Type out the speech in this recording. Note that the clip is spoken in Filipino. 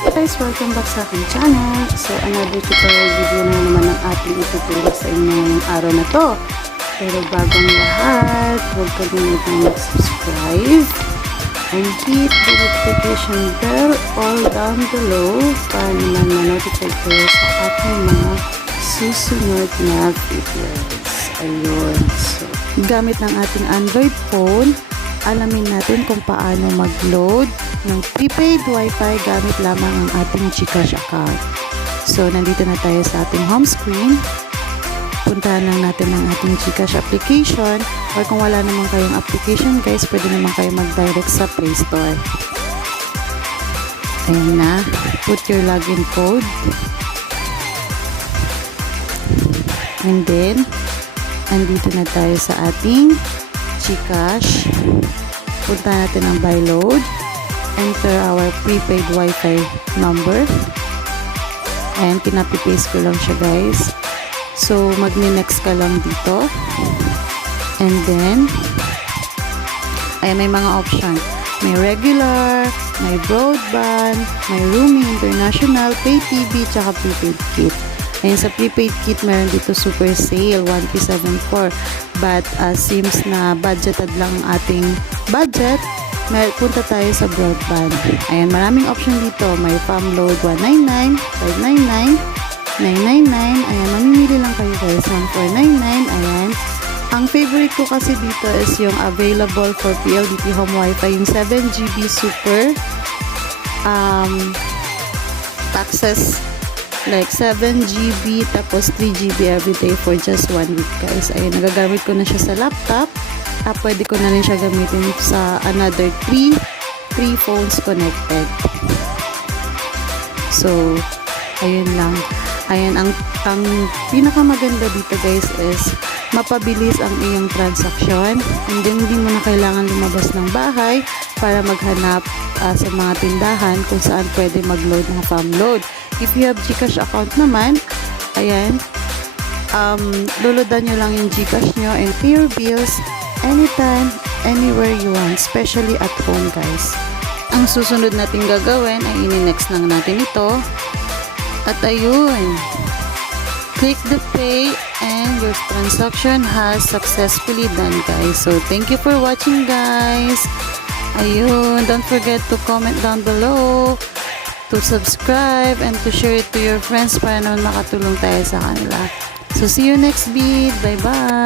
Hey guys, welcome back sa aking channel. So, another tutorial video na naman ang ating ituturo sa inyo ngayong araw na to. Pero bagong lahat, huwag kalimutan mag-subscribe and hit the notification bell all down below para naman ma-notify kayo sa ating mga susunod na videos. Ayun. So, gamit ng ating Android phone, alamin natin kung paano mag-load ng prepaid wifi gamit lamang ang ating Gcash account. So, nandito na tayo sa ating home screen. Puntahan lang natin ang ating Gcash application, or kung wala naman kayong application guys, pwede naman kayo mag-direct sa Play Store. Ayan na. Put your login code. And then, andito na tayo sa ating Gcash. Punta natin ang buy load. Enter our prepaid wifi number. And pinapi-paste ko lang siya guys. So, magni-next ka lang dito. And then, ay may mga option. May regular, may broadband, may roaming, international, pay TV, tsaka prepaid kit. Ayan, sa prepaid kit, meron dito super sale, 1P74. But, seems na budgeted lang ang ating budget. Punta tayo sa broadband. Ayan, maraming option dito. May Famload 199, 599, 999. Ayan, mamimili lang kayo guys. 1499. Ayan. Ang favorite ko kasi dito is yung available for PLDT Home Wi-Fi. Yung 7GB super access. Like 7GB tapos 3GB everyday for just 1 week guys. Ayun, nagagamit ko na siya sa laptop. Pwede ko na rin siya gamitin sa another 3 phones connected. So, ayun lang. Ayan, ang pinakamaganda dito guys is mapabilis ang iyong transaction. And then, hindi mo na kailangan lumabas ng bahay para maghanap sa mga tindahan kung saan pwede mag-load ng Famload. If you have Gcash account naman, ayan, luludan nyo lang yung Gcash nyo and pay your bills anytime, anywhere you want, especially at home guys. Ang susunod natin gagawin ay ini-next lang natin ito. At ayun, click the pay and your transaction has successfully done guys. So, thank you for watching guys. Ayun, don't forget to comment down below, to subscribe, and to share it to your friends para naman makatulong tayo sa kanila. So, see you next vid. Bye-bye!